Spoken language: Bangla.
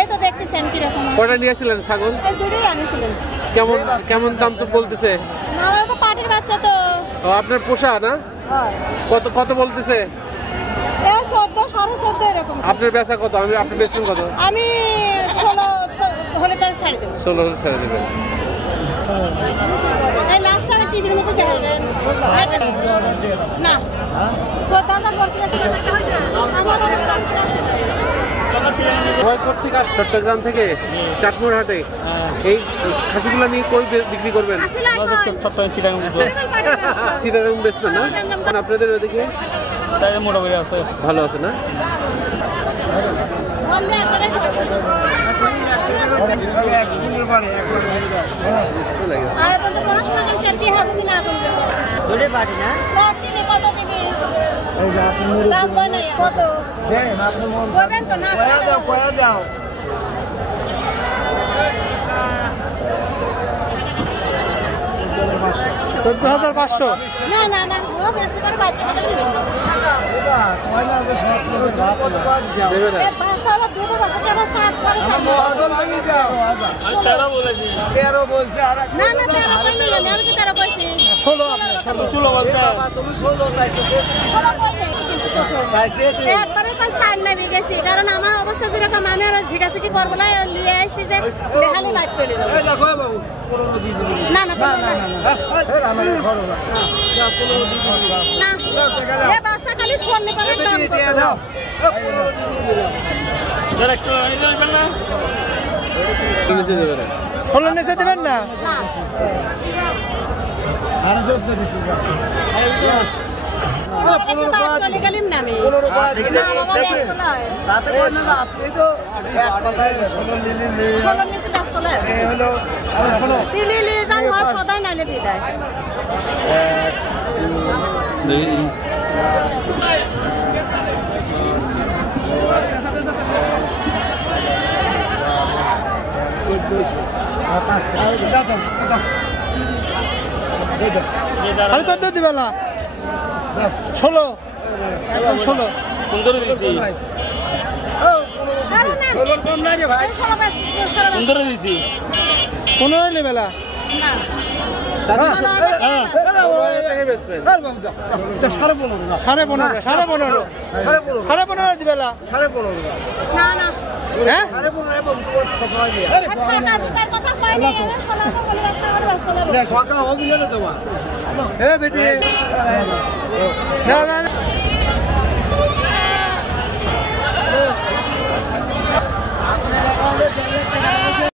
এই তো দেখতেছেন কি রকম কয়টা নিয়ে আসছিলেন ছাগল? এই দুটোই আনিছিলেন। কেমন কেমন দাম তো বলতেছে? আমার তো পাটির বাচ্চা তো। ও আপনার পোষা না? হয়। কত কত বলতেছে? এ 14 14.5 এরকম। আপনার বেচা কত? আপনি বেচবেন কত? আমি 16 হলে পরে ছাড়ে দেব। 16 হলে ছেড়ে দেবেন। এই লাস্ট আমি টিভির মধ্যে দেখালেন না 14,000 করতে আছে আমার অবস্থা থেকে চট্টগ্রাম থেকে চাটমোড় হাটে এই খাসিগুলো নিয়ে কই বিক্রি করবেন? চিটাগাং বেচবেন না? আপনাদের ওদিকে মোটামুটি আছে, ভালো আছে না? না না না ও বেশি করে বাচ্চা দেবে না? কারণ আমার অবস্থা যেরকম আমি আর ঝিকাঝিকি করবো না নিয়ে আসছি যে দেখালি বাদ চলে যাবো না না না বাচ্চা খালি সরলে করে দাম ষোলো নিচে দেবেন না? সদাই নাইলে বিদায় আরে 14 দিবে না 16 একদম 16 সুন্দর দিছি কম না রে ভাই 16 সুন্দর দিছি 15 নেবে না সাড়ে পনেরো দিবে না? না না হ্যাঁ কথা না